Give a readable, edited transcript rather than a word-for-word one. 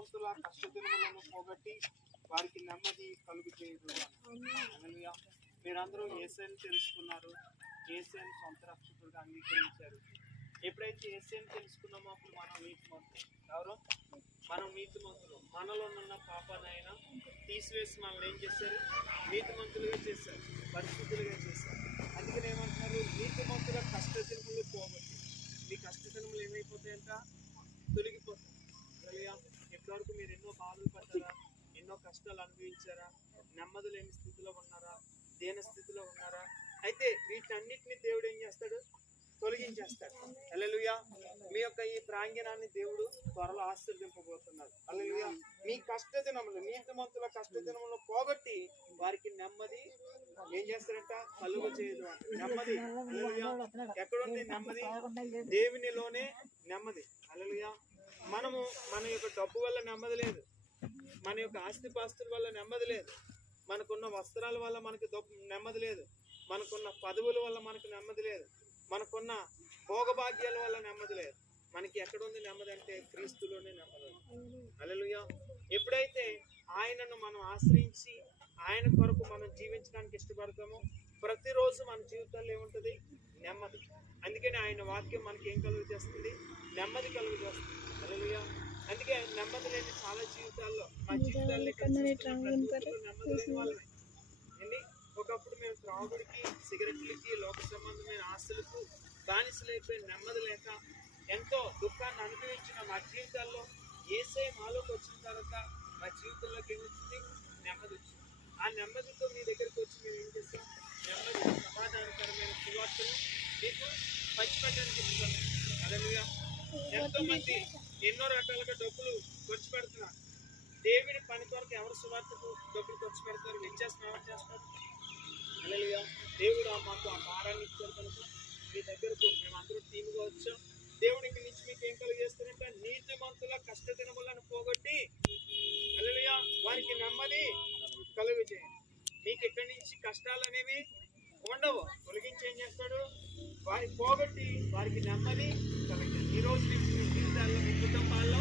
నీతిమంతుల కష్టదినములను పోగొట్టి వారికి నెమ్మది కలుగు చేయదు. హల్లెలూయా. మీరందరూ యేసయ్యను తెలుసుకున్నారు, యేసయ్యను సొంత రక్షకుడిగా అంగీకరించారు. ఎప్పుడైతే యేసయ్యను తెలుసుకున్నామో అప్పుడు మనం నీతిమంతులు. ఎవరు? మనం నీతిమంతులు. మనలో ఉన్న పాపానైనా తీసివేసి మనల్ని ఏం చేశారు? నీతిమంతులుగా చేశారు, పరిశుద్ధులుగా చేశారు. అందుకని ఏమంటున్నారు? నీతిమంతుల కష్టదినములు పోగొట్టి. మీ కష్టదినములు ఏమైపోతాయంట? తొలగిపోతాయి. హల్లెలూయా. ఇప్పటివరకు మీరు ఎన్నో బాధలు పడ్డారా? ఎన్నో కష్టాలు అనుభవించారా? నెమ్మది లేని స్థితిలో ఉన్నారా? దీన స్థితిలో ఉన్నారా? అయితే వీటన్నిటిని దేవుడు ఏం చేస్తాడు? తొలగించేస్తాడు. హల్లెలూయా. మీ యొక్క ఈ ప్రాంగణాన్ని దేవుడు త్వరలో ఆశీర్వదింపబోతున్నాడు. హల్లెలూయా. మీ కష్టదినములు, నీతిమంతుల కష్టదినములు పోగొట్టి వారికి నెమ్మది ఏం చేస్తారంట? కలుగ చేయదు. నెమ్మది. హల్లెలూయా. ఎక్కడుంది నెమ్మది? దేవునిలోనే నెమ్మది. హల్లెలూయా. మనము మన యొక్క డబ్బు వల్ల నెమ్మది లేదు, మన యొక్క ఆస్తిపాస్తుల వల్ల నెమ్మది లేదు, మనకున్న వస్త్రాల వల్ల మనకి నెమ్మది లేదు, మనకున్న పదవుల వల్ల మనకు నెమ్మది లేదు, మనకున్న భోగభాగ్యాల వల్ల నెమ్మది లేదు. మనకి ఎక్కడుంది నెమ్మది అంటే క్రీస్తులోనే నెమ్మది. హల్లెలూయా. ఎప్పుడైతే ఆయనను మనం ఆశ్రయించి ఆయన కొరకు మనం జీవించడానికి ఇష్టపడతామో ప్రతిరోజు మన జీవితాల్లో ఏముంటుంది? నెమ్మది. అందుకని ఆయన వాక్యం మనకి ఏం కలుగు చేస్తుంది? నెమ్మది కలుగు చేస్తుంది. హల్లెలూయా. అందుకే నెమ్మది లేని చాలా జీవితాల్లో, మా జీవితాల్లో నెమ్మది లేని వాళ్ళమే. ఒకప్పుడు మేము త్రాగుడికి, సిగరెట్లకి, లోక సంబంధమైన ఆశలకు బానిసలైపోయి నెమ్మది లేక ఎంతో దుఃఖాన్ని అనుభవించిన మా జీవితాల్లో యేసయ్య మాలోకి వచ్చిన తర్వాత మా జీవితంలోకి ఏమొచ్చింది? నెమ్మది వచ్చింది. ఆ నెమ్మదితో మీ దగ్గరికి వచ్చి మేము ఏం చేస్తాం? నెమ్మది, సమాధానకరమైన సువార్తను మీకు పంచిపెట్టడానికి ఇస్తాం. హల్లెలూయా. ఎంతో మంది ఎన్నో రకాలుగా డబ్బులు ఖర్చు పెడుతున్నారు. దేవుని పని కొరకు ఎవరు సువార్తకు డబ్బులు ఖర్చు పెడతారు? విచ్చేసిన ఎవరు చేస్తారు? హల్లెలూయా. దేవుడు మాకు ఆ భారాన్ని ఇచ్చారు కనుక మీ దగ్గరకు మేమందరూ టీముగా వచ్చాం. దేవుడికి నుంచి మీకు ఏం కలిగజేస్తారంటే నీతిమంతుల కష్టదినములను పోగొట్టి హల్లెలూయా వారికి నెమ్మది కలుగు చేయండి. మీకు ఇక్కడి నుంచి కష్టాలు అనేవి ఉండవు, తొలగించి ఏం చేస్తాడు? వారికి పోగొట్టి వారికి నెమ్మది కలుగు చేయండి. ఈ రోజు నుంచి మీ జీవితాల్లో, మీ కుటుంబాల్లో